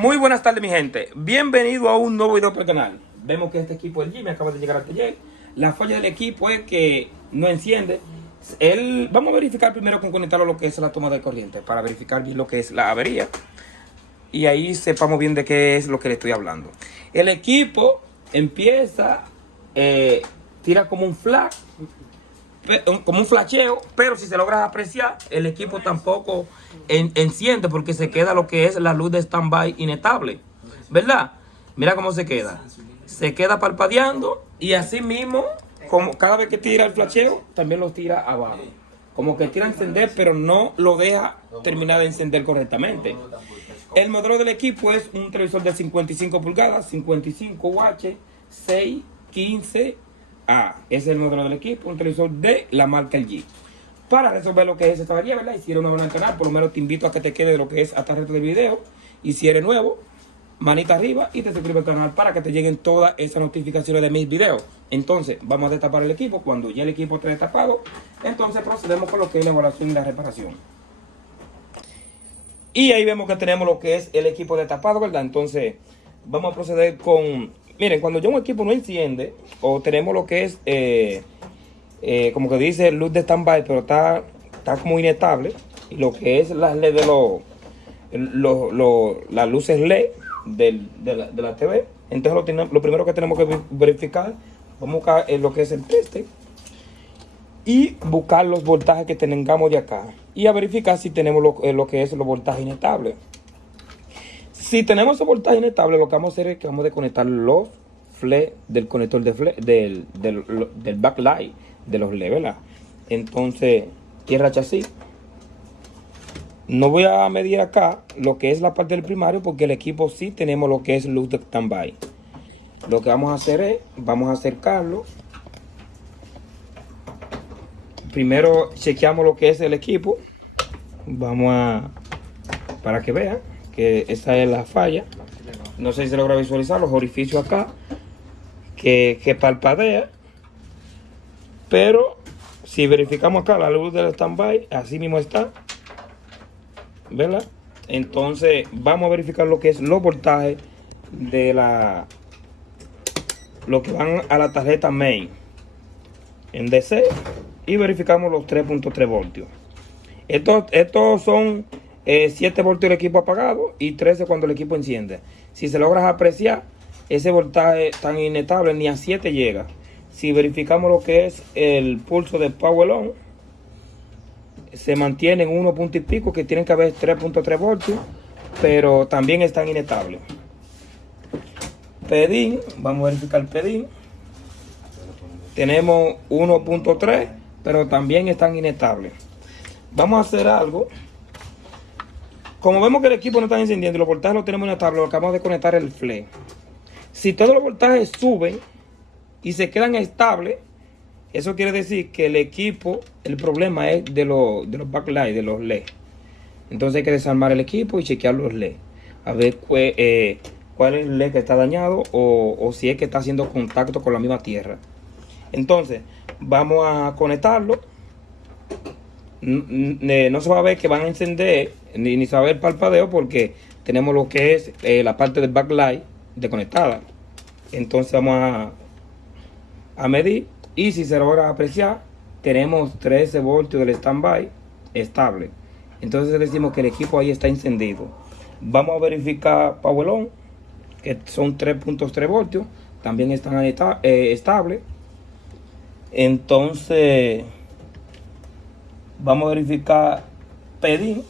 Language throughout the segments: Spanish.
Muy buenas tardes, mi gente. Bienvenido a un nuevo video para el canal. Vemos que este equipo del Jimmy acaba de llegar al taller. La falla del equipo es que no enciende. Vamos a verificar primero con conectarlo lo que es la toma de corriente para verificar bien lo que es la avería. Y ahí sepamos bien de qué es lo que le estoy hablando. El equipo empieza, tira como un flash, como un flasheo, pero si se logra apreciar, el equipo tampoco enciende porque se queda lo que es la luz de standby inestable, ¿verdad? Mira cómo se queda parpadeando y así mismo, como cada vez que tira el flasheo, también lo tira abajo. Como que tira a encender, pero no lo deja terminar de encender correctamente. El modelo del equipo es un televisor de 55 pulgadas, 55 UH, 615A. Ese es el modelo del equipo, un televisor de la marca LG. Para resolver lo que es esta avería, ¿verdad? Y si eres nuevo en el canal, por lo menos te invito a que te quede de lo que es hasta el resto del video. Y si eres nuevo, manita arriba y te suscribes al canal para que te lleguen todas esas notificaciones de mis videos. Entonces, vamos a destapar el equipo. Cuando ya el equipo esté destapado, entonces procedemos con lo que es la evaluación y la reparación. Y ahí vemos que tenemos lo que es el equipo destapado, ¿verdad? Entonces, vamos a proceder con... Miren, cuando ya un equipo no enciende, o tenemos lo que es, como que dice luz de standby, pero está como inestable, y lo que es las LED de las luces LED de la TV, entonces lo primero que tenemos que verificar, vamos a buscar lo que es el teste, y buscar los voltajes que tengamos de acá, y a verificar si tenemos lo que es los voltajes inestables. Si tenemos ese voltaje inestable, lo que vamos a hacer es que vamos a desconectar los flash del conector de flash, del backlight de los LED, ¿verdad? Entonces, tierra chasis. No voy a medir acá lo que es la parte del primario porque el equipo sí tenemos lo que es luz de standby. Lo que vamos a hacer es, vamos a acercarlo. Primero chequeamos lo que es el equipo. Para que vean que esta es la falla. No sé si se logra visualizar los orificios acá que parpadea, pero si verificamos acá la luz del standby, así mismo está, ¿verdad? Entonces vamos a verificar lo que es los voltajes de lo que van a la tarjeta main en DC y verificamos los 3.3 voltios. Estos son 7 voltios el equipo apagado y 13 cuando el equipo enciende. Si se logra apreciar, ese voltaje tan inestable ni a 7 llega. Si verificamos lo que es el pulso de power on, se mantiene en 1 punto y pico, que tienen que haber 3.3 voltios, pero también están inestables. Pedín, vamos a verificar el pedín. Tenemos 1.3, pero también están inestables. Vamos a hacer algo. Como vemos que el equipo no está encendiendo y los voltajes los tenemos inestables, lo que vamos a desconectar el flash. Si todos los voltajes suben y se quedan estables, eso quiere decir que el equipo, el problema es de los backlights, de los LED. Entonces hay que desarmar el equipo y chequear los LED. A ver cuál es el LED que está dañado o si es que está haciendo contacto con la misma tierra. Entonces vamos a conectarlo. No se va a ver que van a encender ni se va a ver parpadeo porque tenemos lo que es la parte del backlight desconectada. Entonces vamos a medir y si se logra apreciar, tenemos 13 voltios del standby estable. Entonces decimos que el equipo ahí está encendido. Vamos a verificar power on, que son 3.3 voltios, también están estables. Entonces vamos a verificar pedín.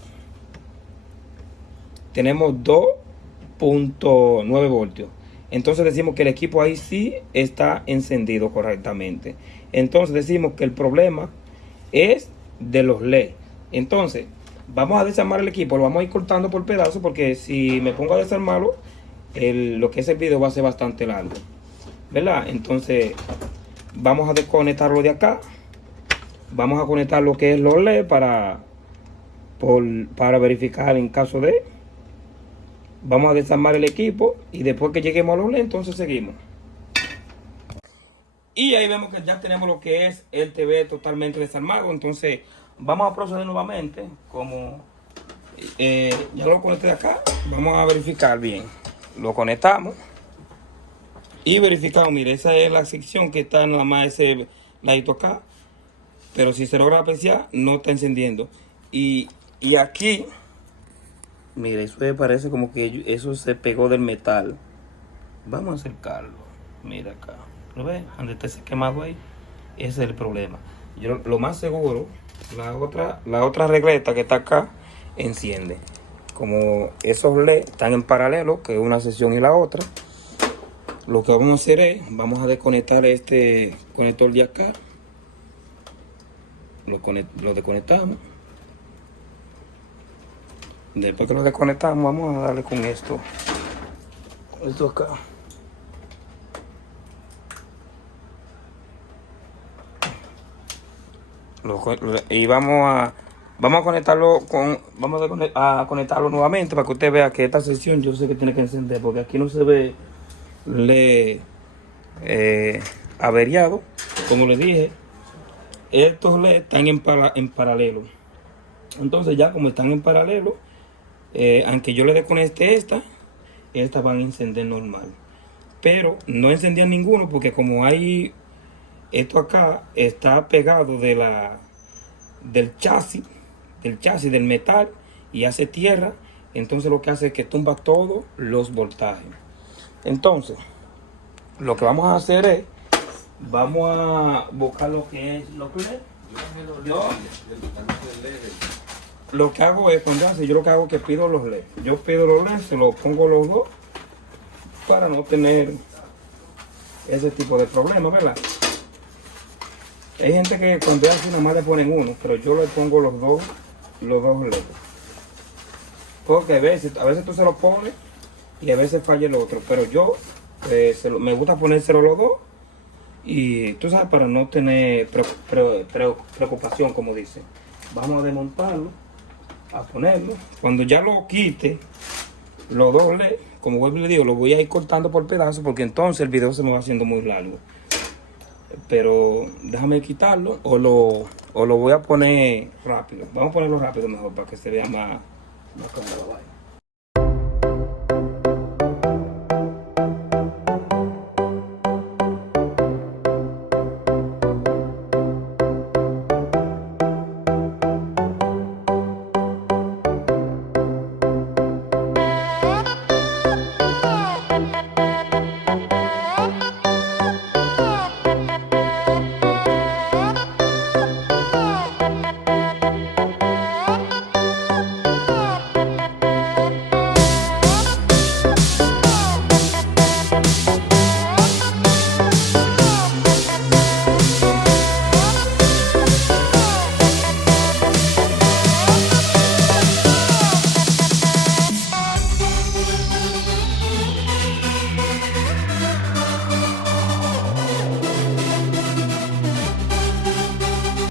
Tenemos 2.9 voltios. Entonces decimos que el equipo ahí sí está encendido correctamente. Entonces decimos que el problema es de los LED. Entonces vamos a desarmar el equipo. Lo vamos a ir cortando por pedazos porque si me pongo a desarmarlo, lo que es el video va a ser bastante largo, ¿verdad? Entonces vamos a desconectarlo de acá. Vamos a conectar lo que es los LED para verificar en caso de... Vamos a desarmar el equipo y después que lleguemos a los LED, entonces seguimos. Y ahí vemos que ya tenemos lo que es el TV totalmente desarmado. Entonces vamos a proceder nuevamente como Ya lo conecté de acá. Vamos a verificar bien. Lo conectamos. Y verificamos, mire, esa es la sección que está nada más ese ladito acá. Pero si se logra apreciar, no está encendiendo. Y aquí, mire, eso parece como que eso se pegó del metal. Vamos a acercarlo. Mira acá. ¿Lo ves? Donde está ese quemado ahí. Ese es el problema. Yo lo más seguro, la otra regleta que está acá, enciende. Como esos LED están en paralelo, que es una sección y la otra, lo que vamos a hacer es, vamos a desconectar este conector de acá. Lo desconectamos. Después que lo desconectamos, vamos a darle con esto. Esto acá. Y vamos a conectarlo a conectarlo nuevamente para que usted vea que esta sección yo sé que tiene que encender, porque aquí no se ve averiado. Como le dije, estos LED están en paralelo. Entonces ya como están en paralelo, aunque yo le desconecte estas van a encender normal. Pero no encendían ninguno porque como hay esto acá está pegado del chasis del metal y hace tierra, entonces lo que hace es que tumba todos los voltajes. Entonces lo que vamos a hacer es, vamos a buscar lo que es los LED. Yo lo que hago es, yo lo que hago es que pido los LED. Yo pido los LED, se los pongo los dos para no tener ese tipo de problemas, ¿verdad? Hay gente que cuando es así nada más le ponen uno, pero yo le pongo los dos LED. Porque a veces tú se lo pones y a veces falla el otro, pero yo me gusta ponérselo los dos y tú sabes, para no tener preocupación, como dice. Vamos a desmontarlo, a ponerlo. Cuando ya lo quite, los dos LED, como vuelvo y le digo, lo voy a ir cortando por pedazos porque entonces el video se me va haciendo muy largo. Pero déjame quitarlo o lo voy a poner rápido. Vamos a ponerlo rápido mejor para que se vea más cómodo.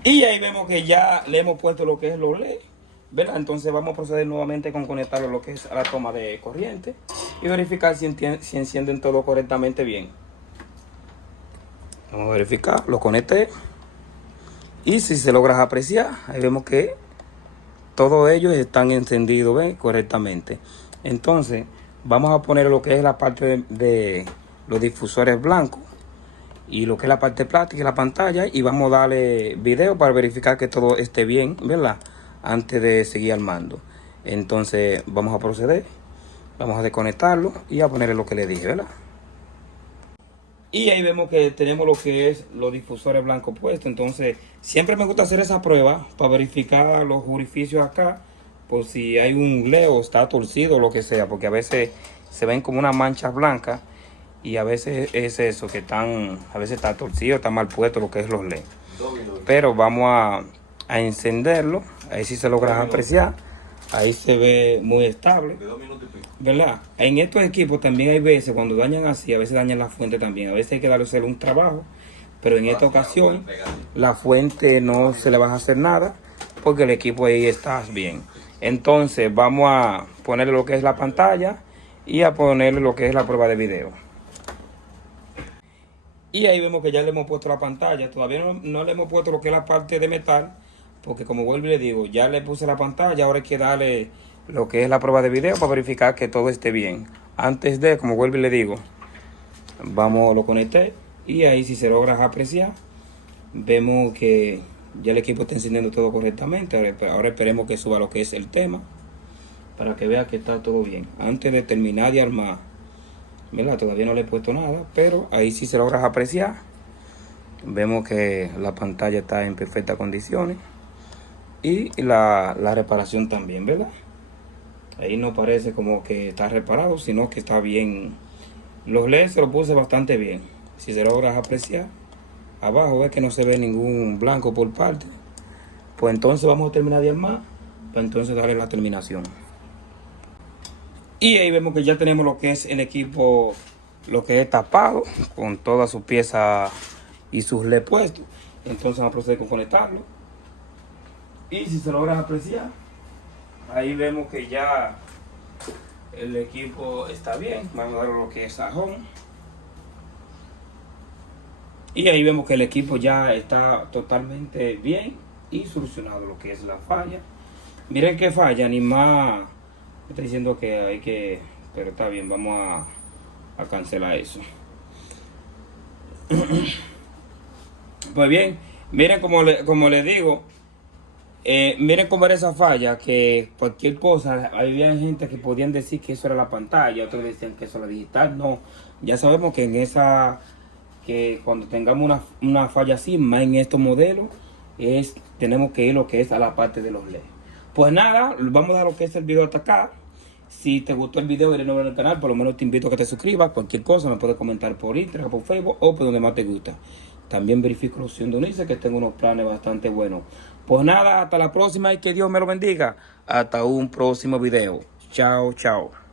Y ahí vemos que ya le hemos puesto lo que es los LED, ¿verdad? Entonces vamos a proceder nuevamente con conectarlo lo que es a la toma de corriente y verificar si encienden todo correctamente bien. Vamos a verificar, lo conecté y si se logra apreciar, ahí vemos que todos ellos están encendidos, ¿ven? Correctamente. Entonces vamos a poner lo que es la parte de los difusores blancos y lo que es la parte plástica y la pantalla, y vamos a darle video para verificar que todo esté bien, ¿verdad? Antes de seguir armando. Entonces vamos a proceder, vamos a desconectarlo y a ponerle lo que le dije, ¿verdad? Y ahí vemos que tenemos lo que es los difusores blancos puestos. Entonces siempre me gusta hacer esa prueba para verificar los orificios acá, por si hay un LED o está torcido o lo que sea, porque a veces se ven como unas manchas blancas. Y a veces es eso, que a veces está torcido, está mal puesto lo que es los LED. Pero vamos a encenderlo, ahí sí se logra apreciar, ahí se ve muy estable, ¿verdad? En estos equipos también hay veces, cuando dañan así, a veces dañan la fuente también, a veces hay que darle un trabajo, pero en esta ocasión la fuente no se le va a hacer nada, porque el equipo ahí está bien. Entonces vamos a ponerle lo que es la pantalla y a ponerle lo que es la prueba de video. Y ahí vemos que ya le hemos puesto la pantalla. Todavía no le hemos puesto lo que es la parte de metal, porque como vuelvo y le digo, ya le puse la pantalla, ahora hay que darle lo que es la prueba de video para verificar que todo esté bien. Antes de, como vuelvo y le digo, lo conecté y ahí si se logra apreciar, vemos que ya el equipo está encendiendo todo correctamente. Ahora esperemos que suba lo que es el tema para que vea que está todo bien. Antes de terminar de armar, ¿verdad? Todavía no le he puesto nada, pero ahí sí se logra apreciar. Vemos que la pantalla está en perfectas condiciones y la reparación también, ¿verdad? Ahí no parece como que está reparado, sino que está bien. Los LEDs se los puse bastante bien. Si se logra apreciar, abajo es que no se ve ningún blanco por parte. Pues entonces vamos a terminar de armar, para entonces darle la terminación. Y ahí vemos que ya tenemos lo que es el equipo, lo que es tapado, con todas sus piezas y sus LED puestos. Entonces vamos a proceder con conectarlo. Y si se logra apreciar, ahí vemos que ya el equipo está bien. Vamos a darle lo que es a home. Y ahí vemos que el equipo ya está totalmente bien y solucionado lo que es la falla. Miren qué falla, ni más. Me está diciendo que hay que, pero está bien, vamos a cancelar eso. Pues bien, miren como le digo, miren cómo era esa falla, que cualquier cosa, había gente que podían decir que eso era la pantalla, otros decían que eso era digital. No, ya sabemos que en esa, que cuando tengamos una falla así, más en estos modelos, tenemos que ir lo que es a la parte de los LED. Pues nada, vamos a dar lo que es el video hasta acá. Si te gustó el video y eres nuevo en el canal, por lo menos te invito a que te suscribas. Cualquier cosa me puedes comentar por Instagram, por Facebook o por donde más te gusta. También verifico la opción de unirse, que tengo unos planes bastante buenos. Pues nada, hasta la próxima y que Dios me lo bendiga. Hasta un próximo video. Chao, chao.